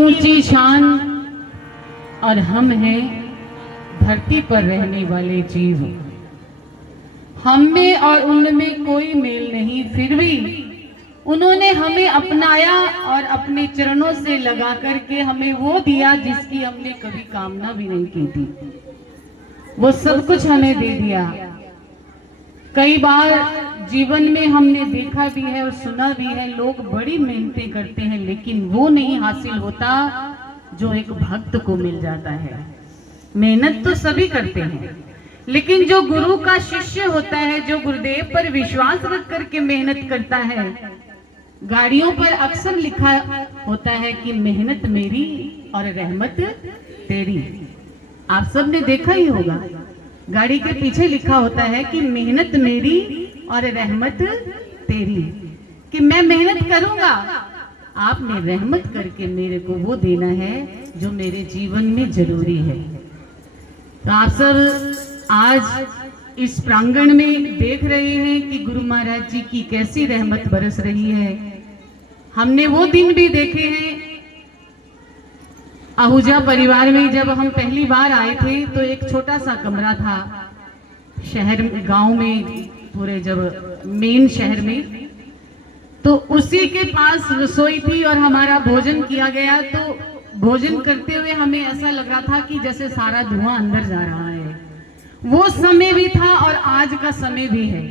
ऊंची शान और हम हैं धरती पर रहने वाले जीव। हम में और उनमें कोई मेल नहीं, फिर भी उन्होंने हमें अपनाया और अपने चरणों से लगा करके हमें वो दिया जिसकी हमने कभी कामना भी नहीं की थी। वो सब कुछ हमें दे दिया। कई बार जीवन में हमने देखा भी है और सुना भी है, लोग बड़ी मेहनतें करते हैं लेकिन वो नहीं हासिल होता जो एक भक्त को मिल जाता है। मेहनत तो सभी करते हैं, लेकिन जो गुरु का शिष्य होता है, जो गुरुदेव पर विश्वास रख करके मेहनत करता है, गाड़ियों पर अक्सर लिखा होता है कि मेहनत मेरी और रहमत तेरी। आप सब ने देखा ही होगा, गाड़ी के पीछे लिखा होता है कि मेहनत मेरी और रहमत तेरी, कि मैं मेहनत करूंगा, आपने रहमत करके मेरे को वो देना है जो मेरे जीवन में जरूरी है। तो आप सब आज इस प्रांगण में देख रहे हैं कि गुरु महाराज जी की कैसी रहमत बरस रही है। हमने वो दिन भी देखे हैं आहूजा परिवार में, जब हम पहली बार आए थे तो एक छोटा सा कमरा था शहर गांव में, पूरे जब मेन शहर में, तो उसी के पास रसोई थी और हमारा भोजन किया गया। तो भोजन करते हुए हमें ऐसा लग रहा था कि जैसे सारा धुआं अंदर जा रहा है। वो समय भी था और आज का समय भी है।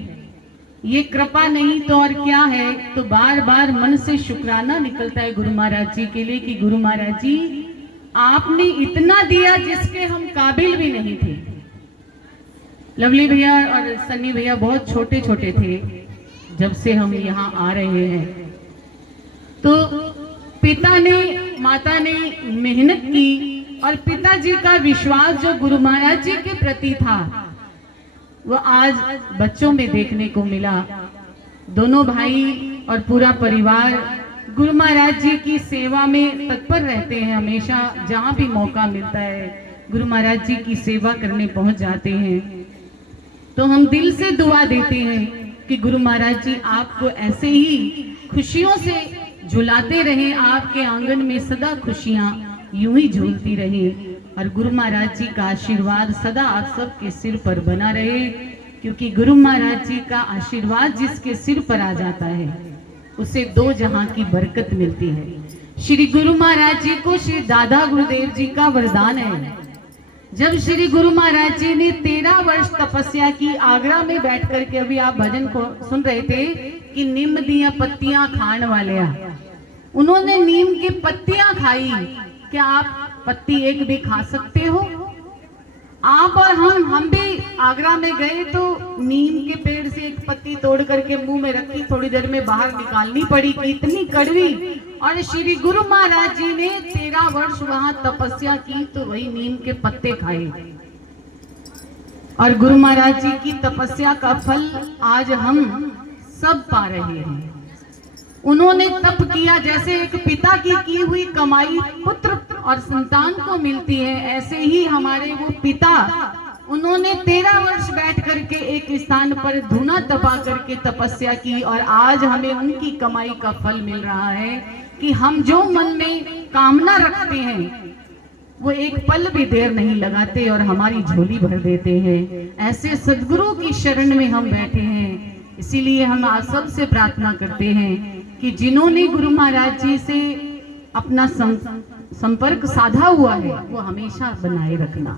ये कृपा नहीं तो और क्या है। तो बार बार मन से शुक्राना निकलता है गुरु महाराज जी के लिए कि गुरु महाराज जी आपने इतना दिया जिसके हम काबिल भी नहीं थे। लवली भैया और सन्नी भैया बहुत छोटे छोटे थे जब से हम यहाँ आ रहे हैं। तो पिता ने माता ने मेहनत की और पिताजी का विश्वास जो गुरु महाराज जी के प्रति था वो आज बच्चों में देखने को मिला। दोनों भाई और पूरा परिवार गुरु महाराज जी की सेवा में तत्पर रहते हैं। हमेशा जहाँ भी मौका मिलता है गुरु महाराज जी की सेवा करने पहुंच जाते हैं। तो हम दिल से दुआ देते हैं कि गुरु महाराज जी आपको ऐसे ही खुशियों से झुलाते रहे, आपके आंगन में सदा खुशियां यूं ही झूलती रहे और गुरु महाराज जी का आशीर्वाद सदा आप सबके सिर पर बना रहे, क्योंकि गुरु महाराज जी का आशीर्वाद जिसके सिर पर आ जाता है उसे दो जहां की बरकत मिलती है। श्री गुरु महाराज जी को श्री दादा गुरुदेव जी का वरदान है। जब श्री गुरु महाराज जी ने 13 वर्ष तपस्या की आगरा में बैठ करके, अभी आप भजन को सुन रहे थे कि नीम दिया पत्तियां खान वाले, उन्होंने नीम की पत्तियां खाई। क्या आप पत्ती एक भी खा सकते हो? आप और हम भी आगरा में गए तो नीम के पेड़ से एक पत्ती तोड़ करके मुंह में रखी, थोड़ी देर में बाहर निकालनी पड़ी कि इतनी कड़वी। और श्री गुरु महाराज जी ने 13 वर्ष वहां तपस्या की तो वही नीम के पत्ते खाए। और गुरु महाराज जी की तपस्या का फल आज हम सब पा रहे हैं। उन्होंने तप किया, जैसे एक पिता की हुई कमाई पुत्र और संतान को मिलती है, ऐसे ही हमारे वो पिता, उन्होंने 13 वर्ष बैठ करके एक स्थान पर धुना तपा करके तपस्या की और आज हमें उनकी कमाई का फल मिल रहा है कि हम जो मन में कामना रखते हैं वो एक पल भी देर नहीं लगाते और हमारी झोली भर देते हैं। ऐसे सद्गुरु की शरण में हम बैठे हैं। इसीलिए हम आज सबसे प्रार्थना करते हैं कि जिन्होंने गुरु महाराज जी से अपना संपर्क साधा हुआ है वो हमेशा बनाए रखना।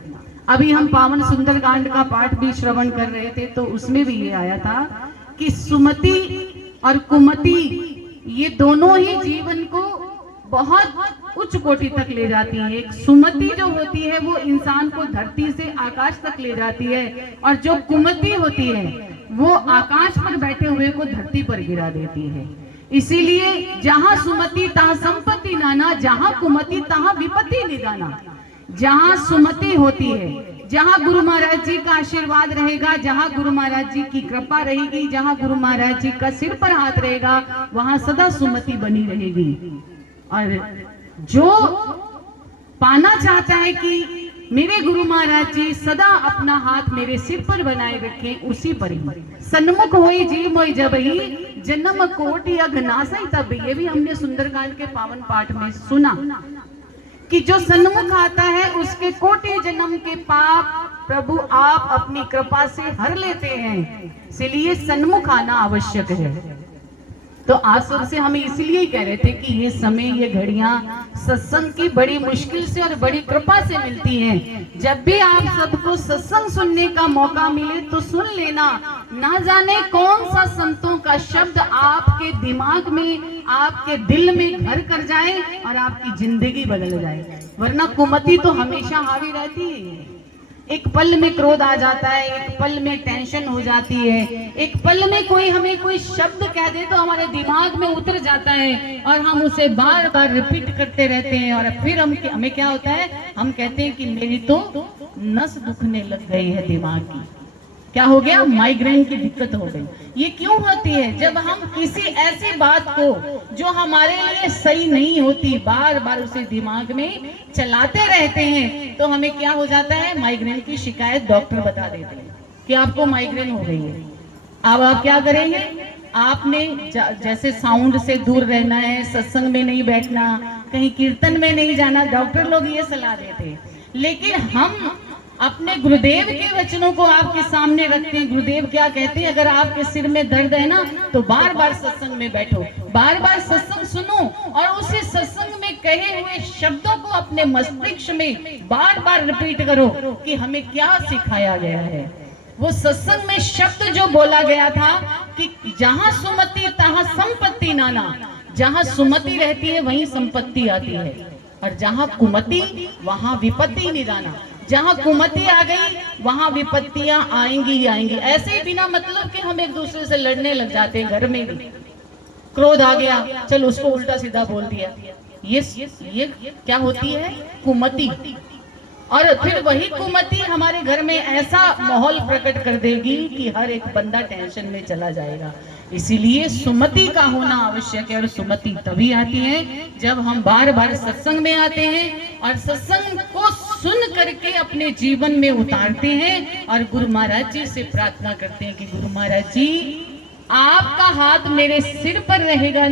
अभी हम पावन सुंदरकांड का पाठ भी श्रवण कर रहे थे तो उसमें भी ये आया था कि सुमति और कुमति ये दोनों ही जीवन को बहुत उच्च कोटि तक ले जाती है। एक सुमति जो होती है वो इंसान को धरती से आकाश तक ले जाती है और जो कुमति होती है वो आकाश पर बैठे हुए को धरती पर गिरा देती है। इसीलिए जहां सुमति तहां संपत्ति नाना, जहां कुमति तहां विपत्ति निदाना। जहां सुमति होती है, जहां गुरु महाराज जी का आशीर्वाद रहेगा, जहां गुरु महाराज जी की कृपा रहेगी, जहां गुरु महाराज जी का सिर पर हाथ रहेगा, वहां सदा सुमति बनी रहेगी। और जो पाना चाहता है कि मेरे गुरु महाराज जी सदा अपना हाथ मेरे सिर पर बनाए रखें, उसी पर ही सन्मुख होई जी मोई जब ही जन्म कोटि अघनासई तब। ये भी हमने सुंदरकांड के पावन पाठ में सुना कि जो सन्मुख आता है उसके कोटि जन्म के पाप प्रभु आप अपनी कृपा से हर लेते हैं, इसलिए सन्मुख आना आवश्यक है। तो आज से हम इसलिए ही कह रहे थे कि ये समय, ये घड़ियां सत्संग की बड़ी मुश्किल से और बड़ी कृपा से मिलती हैं। जब भी आप सबको सत्संग सुनने का मौका मिले तो सुन लेना। ना जाने कौन सा संतों का शब्द आपके दिमाग में, आपके दिल में घर कर जाए और आपकी जिंदगी बदल जाए, वरना कुमति तो हमेशा हावी रहती है। एक पल में क्रोध आ जाता है, एक पल में टेंशन हो जाती है, एक पल में कोई हमें कोई शब्द कह दे तो हमारे दिमाग में उतर जाता है और हम उसे बार बार रिपीट करते रहते हैं। और फिर हमें क्या होता है, हम कहते हैं कि मेरी तो नस दुखने लग गई है दिमाग की। क्या हो गया, माइग्रेन की दिक्कत हो गई। ये क्यों होती है? जब हम किसी ऐसी बात को जो हमारे लिए सही नहीं होती बार बार उसे दिमाग में चलाते रहते हैं तो हमें क्या हो जाता है, माइग्रेन की शिकायत डॉक्टर बता देते हैं कि आपको माइग्रेन हो गई है। अब आप क्या करेंगे, आपने जैसे साउंड से दूर रहना है, सत्संग में नहीं बैठना, कहीं कीर्तन में नहीं जाना, डॉक्टर लोग ये सलाह देते हैं। लेकिन हम अपने गुरुदेव के वचनों को आपके सामने रखते हैं। गुरुदेव क्या कहते हैं, अगर आपके सिर में दर्द है ना तो बार बार सत्संग में बैठो, बार बार सत्संग सुनो और उसी सत्संग में कहे हुए शब्दों को अपने मस्तिष्क में बार बार रिपीट करो कि हमें क्या सिखाया गया है। वो सत्संग में शब्द जो बोला गया था कि जहां सुमति तहां संपत्ति नाना, जहां सुमति रहती है वहीं संपत्ति आती है और जहां कुमति वहां विपत्ति निराना। जहां कुमति आ गई वहां विपत्तियां आएंगी ही आएंगी। ऐसे ही बिना मतलब के हम एक दूसरे से लड़ने लग जाते हैं। घर में भी क्रोध आ गया, चलो उसको उल्टा सीधा बोल दिया, ये क्या होती है, कुमति। और फिर वही कुमति हमारे घर में ऐसा माहौल प्रकट कर देगी कि हर एक बंदा टेंशन में चला जाएगा। इसीलिए सुमति का होना आवश्यक है और सुमति तभी आती है जब हम बार बार सत्संग में आते हैं और सत्संग को सुन करके अपने जीवन में उतारते हैं और गुरु महाराज जी से प्रार्थना करते हैं कि गुरु महाराज जी आपका हाथ मेरे सिर पर रहेगा ना